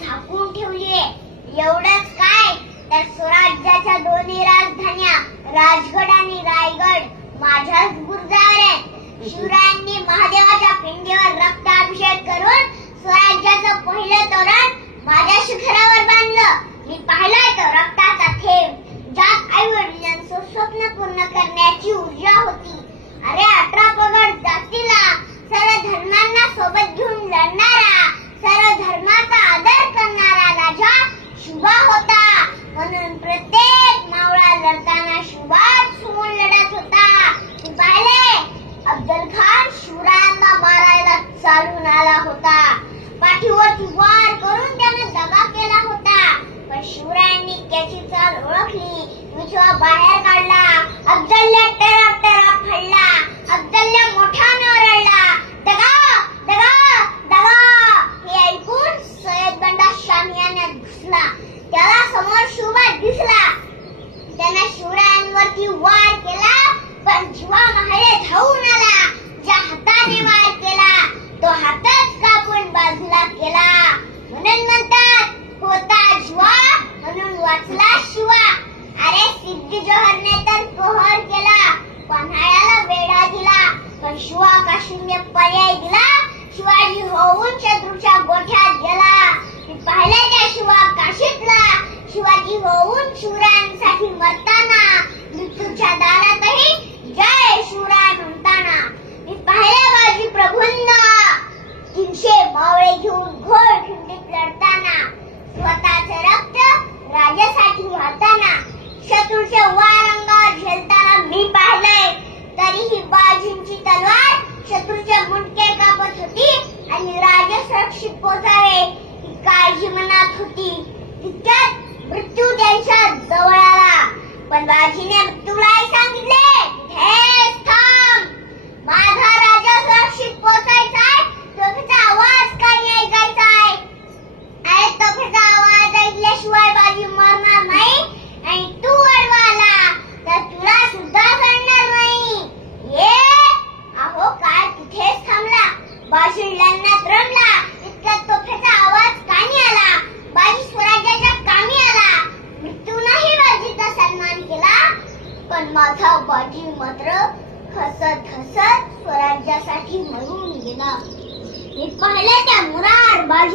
झाकून ठेवलीये. एवढंच काय तर स्वराज्याच्या दोन्ही राजधान्या राजगड आणि रायगड माझ्याच बुरजावर आहेत. शिवरायांनी महादेवाच्या पिंडीवर रक्ताभिषेक करून स्वराज्याचं पहिलं तोरण माझ्या शिखरावर बांधलं. मी पाहिलाय तो रक्ताचा थेंब, ज्यात आई वडिलांचं स्वप्न पूर्ण करण्याची ऊर्जा होती. अरे 18 पगड जातीला सर्व धर्मांना सोबत घेऊन लढणारा, सर्व धर्माचा आदर करणारा राजा शिवा होता. म्हणून प्रत्येक मावळा लढताना शिवाच समोर लढत होता. मी पाहिले अफजल खान शिवरायांना मारायला चालून आला होता. पाठीवरती वार करून त्याने दगा केला होता. पण शिवरायांनी त्याची चाल ओळखली, विछवा बाहेर काढला. अफजलला टरा फडला. अफजलला मोठ्याने ओरडला, दगा दगा दगा. हे ऐकून सय्यद बंडा शामियाने घुसला. त्याला समोर शिवा दिसला. त्याने शिवरायांवरती वार केला, पण शिवा मागे धावून आला. ज्या हाताने वार केला तो हातच कापून बाजूला केला. म्हणून म्हणतात होता शिवा म्हणून वाचला शिवा. अरे सिद्धी जोहरने तर कोहर केला, पन्हाळ्याला वेढा दिला, पण शिवा काशीने पर्याय दिला. शिवाजी होऊन शत्रूच्या गोठ्यात गेला. मी पाहिलं त्या शिवा काशीतला. शिवाजी होऊन शिवरायांसाठी मरताना, मृत्यूच्या दारातही जय शिवराय म्हणताना. मी पाहिलं बाजी प्रभूंना 300 मावळे घेऊन घोर खिंडीत लढताना, स्वतःचं रक्त राजासाठी वाहताना. शत्रूचे वार अंगावर झेलताना मी पाहिलंय. तरीही बाजींची तलवार शत्रूचे मुंडके कापत होती आणि राजा सुरक्षित पोचावे ही काळजी मनात होती. तितक्यात मृत्यू त्यांच्या जवळ आला. पण बाजीने मृत्यूलाही सांगितले, हेच थांब, माझा राजा सुरक्षित पोचायचाय. तोफेचा आवाज काही ऐकायचाय. अरे तोफेचा आवाज ऐकल्याशिवाय बाजी मरणार नाही आणि तू अडवाला तर तुला सुद्धा सोडणार नाही. ये अहो काय तिथेच थांबला. बाजी लढण्यात रमला. इतक्यात तोफेचा आवाज कानी आला. बाजी स्वराज्याच्या कामी आला. मृत्यूनही बाजीचा सन्मान केला, पण माझा बाजी मात्र हसत हसत स्वराज्यासाठी मरून गेला. मी पाहिलं त्या मुरार बाजी